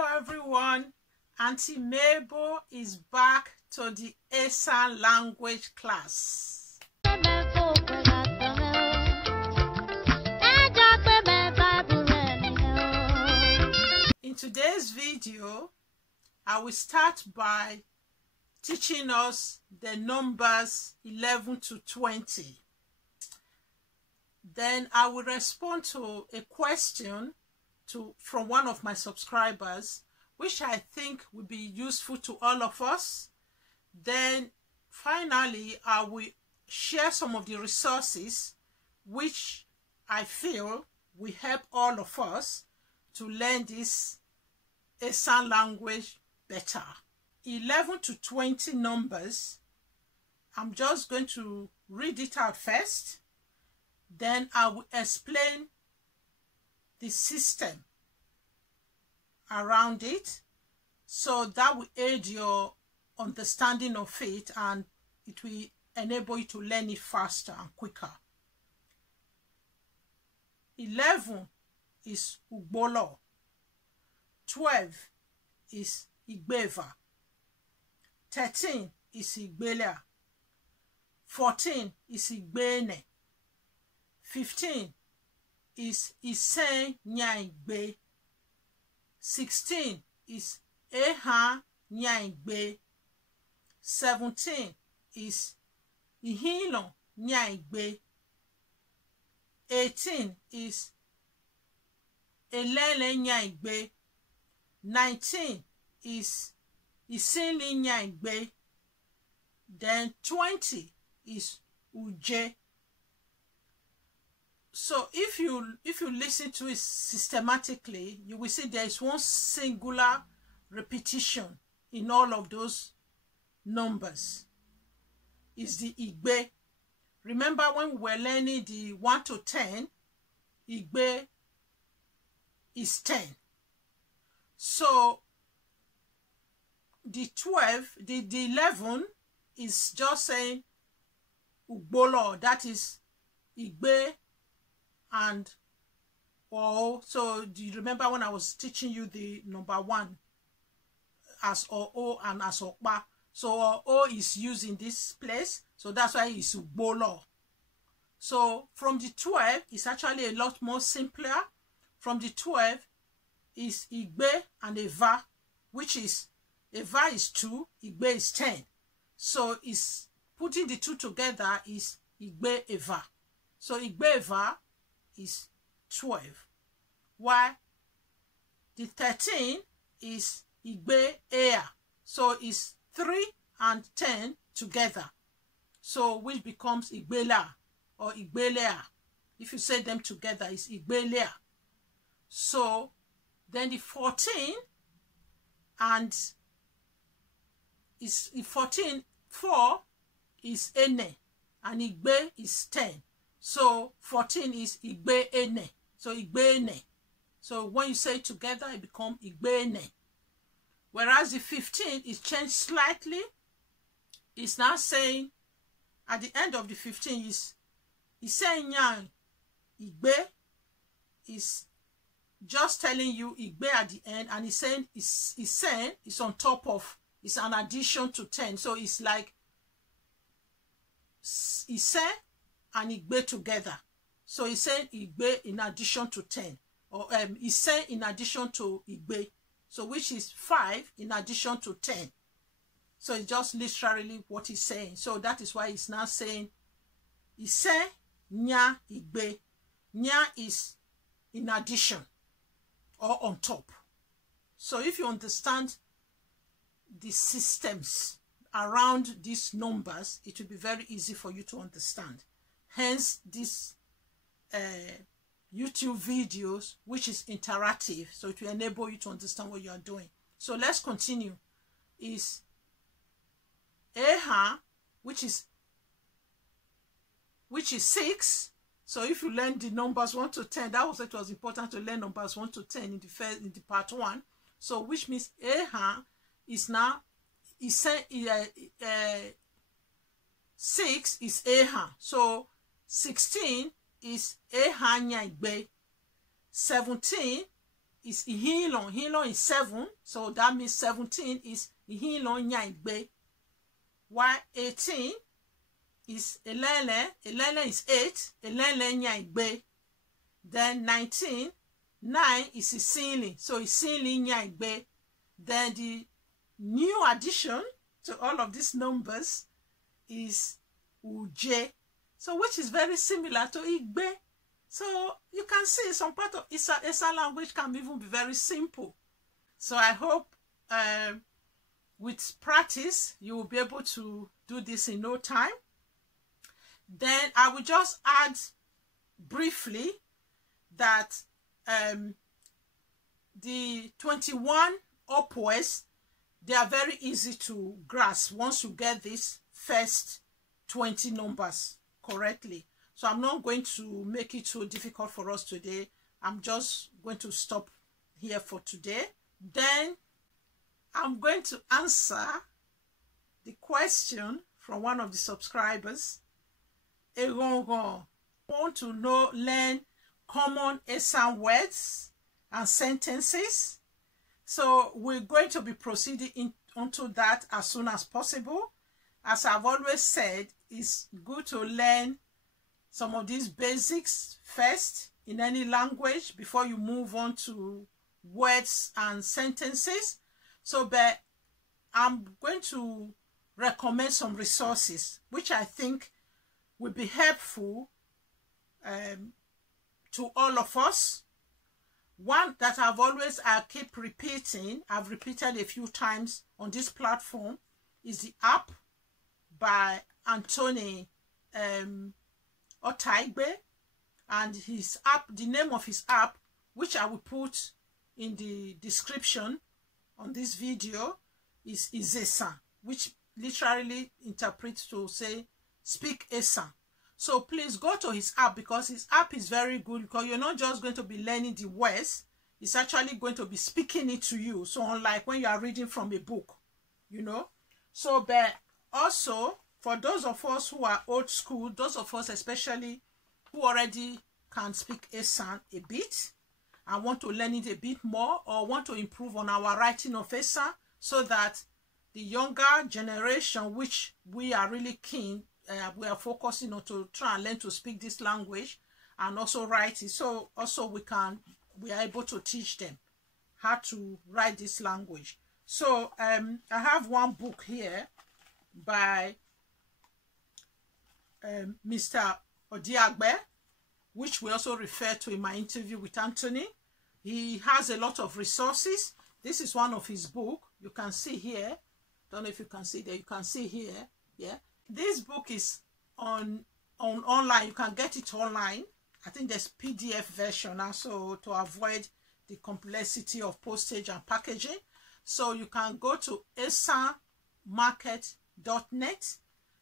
Hello everyone, Auntie Mabel is back to the Esan language class. In today's video, I will start by teaching us the numbers 11 to 20. Then I will respond to a question from one of my subscribers, which I think will be useful to all of us. Then finally, I will share some of the resources which I feel will help all of us to learn this Esan language better. 11 to 20 numbers. I'm just going to read it out first. Then I will explain the system around it, so that will aid your understanding of it and it will enable you to learn it faster and quicker. 11 is ugbolo. 12 is igbeva. 13 is igbelea. 14 is igbene. 15 is isen nyaigbe. 16 is eha nyaigbe. 17 is ihilo nyaigbe. 18 is elele nyaigbe. 19 is isili nyaigbe. Then 20 is uje. So if you listen to it systematically, you will see there is one singular repetition in all of those numbers. Is the igbe. Remember when we were learning the 1 to 10, igbe is 10. So the 11 is just saying ugbolo, that is igbe and o. So do you remember when I was teaching you the number 1 as o and as okpa? So o is used in this place, so that's why it's ugbolo. So from the 12 it's actually a lot more simpler. From the 12 is igbe and eva, which is eva is 2, igbe is 10. So it's putting the 2 together is igbe eva. So igbe eva is 12. Why? The 13 is igbe ea. So it's 3 and 10 together. So which becomes igbela or igbelea. If you say them together, it's igbelea. So then the 14 and is 14, 4 is ene and igbe is 10. So 14 is igbe ene. So igbe ene. So when you say it together, it becomes igbe ene. Whereas the 15 is changed slightly. It's now saying at the end of the 15 is saying yang igbe, is just telling you igbe at the end, and it's saying it's on top of, it's an addition to 10. So it's like ise and igbe together. So he's saying igbe in addition to 10, or he's saying in addition to igbe, so which is 5 in addition to 10. So it's just literally what he's saying. So that is why he's now saying ise nya igbe. Nya is in addition or on top. So if you understand the systems around these numbers, it will be very easy for you to understand. Hence this YouTube videos, which is interactive, so it will enable you to understand what you are doing. So let's continue. Is eha, which is 6. So if you learn the numbers 1 to 10, that was, it was important to learn numbers 1 to 10 in the part 1. So which means eha is now 6 is eha. So 16 is eha nya igbe. 17 is ihilon. Ihilon is 7, so that means 17 is ihilon nyaigbe. While 18 is elele. Elele is 8. Elele nyaigbe. Then 19, 9 is isinli. So isinli nyaigbe. Then the new addition to all of these numbers is uje. So which is very similar to igbe. So you can see some part of Esan language can even be very simple. So I hope with practice you will be able to do this in no time. Then I will just add briefly that the 21 upwards, they are very easy to grasp once you get these first 20 numbers correctly. So I'm not going to make it too difficult for us today. I'm just going to stop here for today. Then I'm going to answer the question from one of the subscribers. Egongon want to learn common Esan words and sentences. So we're going to be proceeding onto that as soon as possible. As I've always said, it's good to learn some of these basics first in any language before you move on to words and sentences. So but I'm going to recommend some resources which I think will be helpful to all of us. One that I keep repeating, I've repeated a few times on this platform, is the app by Anthony Otaigbe, and his app, the name of his app, which I will put in the description on this video, is Esan, which literally interprets to say speak Esan. So please go to his app, because his app is very good, because you're not just going to be learning the words, it's actually going to be speaking it to you. So unlike when you are reading from a book, you know. So but also for those of us who are old school, those of us especially who already can speak Esan a bit and want to learn it a bit more, or want to improve on our writing of Esan, so that the younger generation, which we are really keen, we are focusing on to try and learn to speak this language and also write it. So also we are able to teach them how to write this language. So I have one book here by Mr. Odiagbe, which we also refer to in my interview with Anthony. He has a lot of resources. This is one of his books. You can see here. Don't know if you can see there. You can see here. Yeah. This book is on online. You can get it online. I think there's PDF version also, to avoid the complexity of postage and packaging. So you can go to esanmarket.net.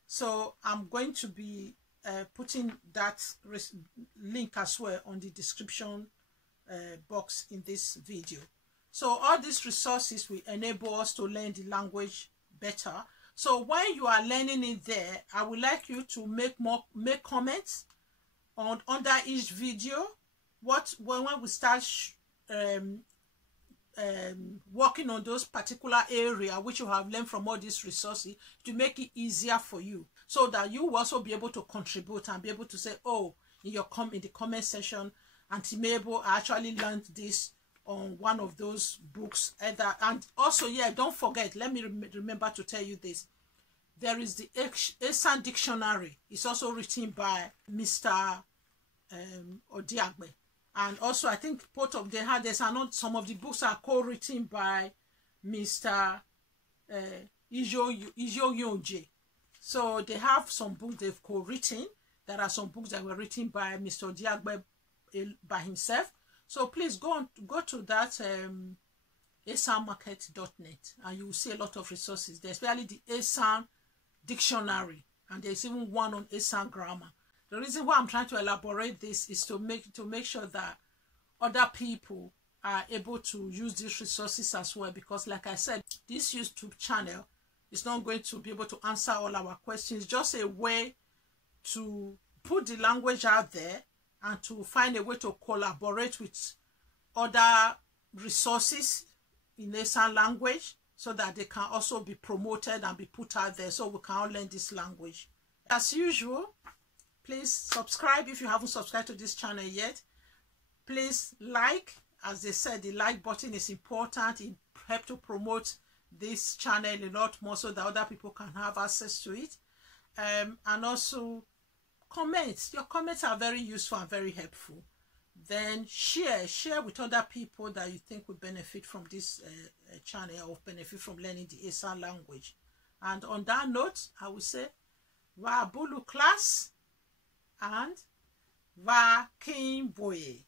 So I'm going to be putting that link as well on the description box in this video. So all these resources will enable us to learn the language better. So when you are learning it there, I would like you to make comments on under each video. When we start working on those particular area which you have learned from all these resources, to make it easier for you, so that you will also be able to contribute and be able to say, oh, in the comment section, Auntie Mabel, I actually learned this on one of those books. And also, yeah, don't forget, let me remember to tell you this. There is the Esan dictionary. It's also written by Mr. Odiagbe. And also, I think both of them had this. Some of the books are co-written by Mr. Ijo. So they have some books they've co-written. There are some books that were written by Mr. Odiagbe by himself. So please go to that esanmarket.net, and you will see a lot of resources there, especially the Esan dictionary, and there's even one on Esan grammar. The reason why I'm trying to elaborate this is to make sure that other people are able to use these resources as well, because like I said, this YouTube channel is not going to be able to answer all our questions. Just a way to put the language out there and to find a way to collaborate with other resources in Esan language so that they can also be promoted and be put out there so we can all learn this language. As usual, please subscribe if you haven't subscribed to this channel yet. Please like. As they said, the like button is important. It helps to promote this channel a lot more so that other people can have access to it. And also comments. Your comments are very useful and very helpful. Then share with other people that you think would benefit from this channel or benefit from learning the Esan language. And on that note, I will say Va bulu class and Va kimboye.